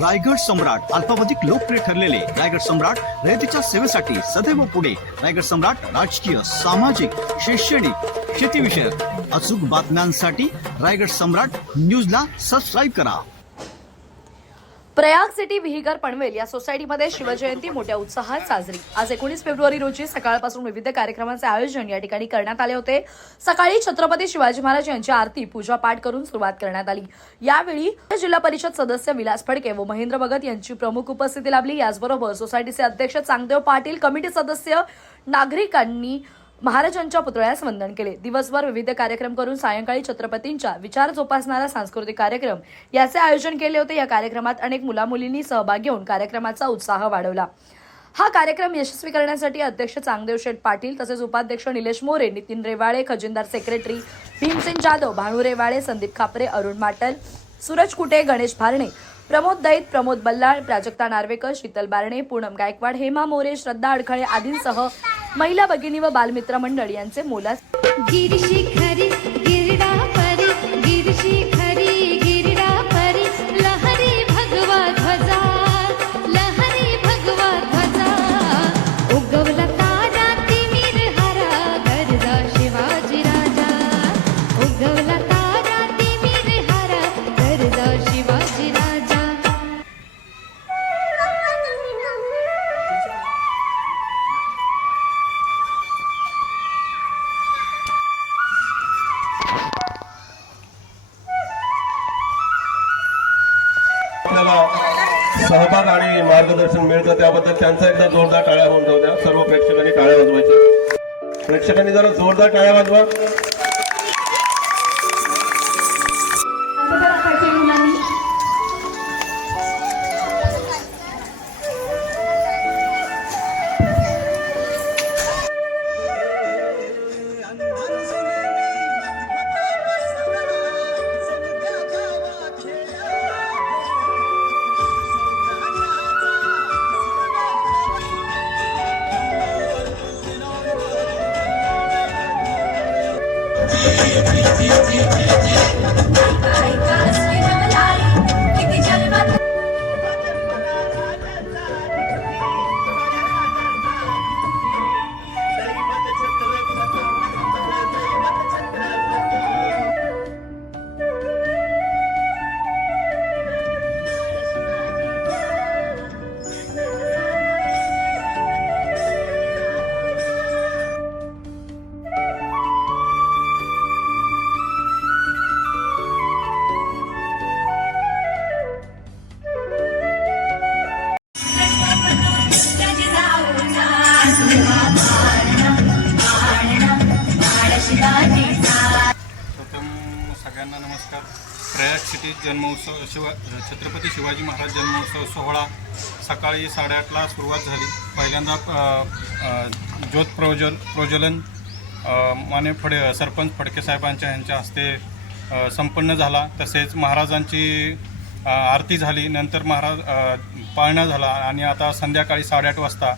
रायगड सम्राट अल्पावधिक लोकप्रिय ठरलेले रायगड सम्राट रयतेच्या सेवेसाठी सदैव पुढे. रायगड सम्राट राजकीय, सामाजिक, शैक्षणिक, शेतीविषयक अचूक बातम्यांसाठी रायगड सम्राट न्यूजला सबस्क्राईब करा. प्रयाग सिटी विहिगर पनवेल या सोसायटीमध्ये शिवजयंती मोठ्या उत्साहात साजरी. आज 19 फेब्रुवारी रोजी सकाळपासून विविध कार्यक्रमांचे आयोजन या ठिकाणी करण्यात आले होते. सकाळी छत्रपती शिवाजी महाराज यांची आरती पूजा पाठ करून सुरुवात करण्यात आली. यावेळी जिल्हा परिषद सदस्य विलास फडके व महेंद्र भगत यांची प्रमुख उपस्थिती लाभली. याचबरोबर सोसायटीचे अध्यक्ष चांगदेव पाटील, कमिटी सदस्य, नागरिकांनी महाराजांच्या पुतळ्यास वंदन केले. दिवसभर विविध कार्यक्रम करून सायंकाळी छत्रपतींच्या विचार जोपासणारा सांस्कृतिक कार्यक्रम याचे आयोजन केले होते. या कार्यक्रमात अनेक मुलामुलींनी सहभाग घेऊन कार्यक्रमाचा उत्साह वाढवला. हा कार्यक्रम यशस्वी करण्यासाठी अध्यक्ष चांगदेव शेठ पाटील तसेच उपाध्यक्ष निलेश मोरे, नितीन रेवाळे, खजिनदार सेक्रेटरी भीमसिंग जाधव, भानू रेवाळे, संदीप खापरे, अरुण माटल, सूरज कुटे, गणेश भारणे, प्रमोद दैत, प्रमोद बल्लाळ, प्राजक्ता नार्वेकर, शीतल बारणे, पूनम गायकवाड, हेमा मोरे, श्रद्धा अडखळे आदींसह महिला भगिनी व बालमित्र मंडळ यांचे मोलाचे सहभाग आणि मार्गदर्शन मिळतं त्याबद्दल त्यांचा एकदा जोरदार टाळ्या होऊन जाऊ द्या. सर्व प्रेक्षकांनी टाळ्या वाजवायच्या. प्रेक्षकांनी जरा जोरदार टाळ्या वाजवा. सगळ्यांना नमस्कार. प्रयाग सिटी जन्मोत्सव छत्रपती शिवाजी महाराज जन्मोत्सव सोहळा सकाळी 8:30ला सुरुवात झाली. पहिल्यांदा ज्योत प्रज्वलन माने सरपंच फडके साहेबांच्या यांच्या हस्ते संपन्न झाला. तसेच महाराजांची आरती झाली. नंतर महाराज पाळणा झाला आणि आता संध्याकाळी 8:30 वाजता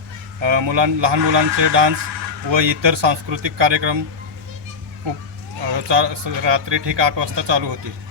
लहान मुलांचे डान्स व इतर सांस्कृतिक कार्यक्रम रात्री ठीक 8 वाजता चालू होतील.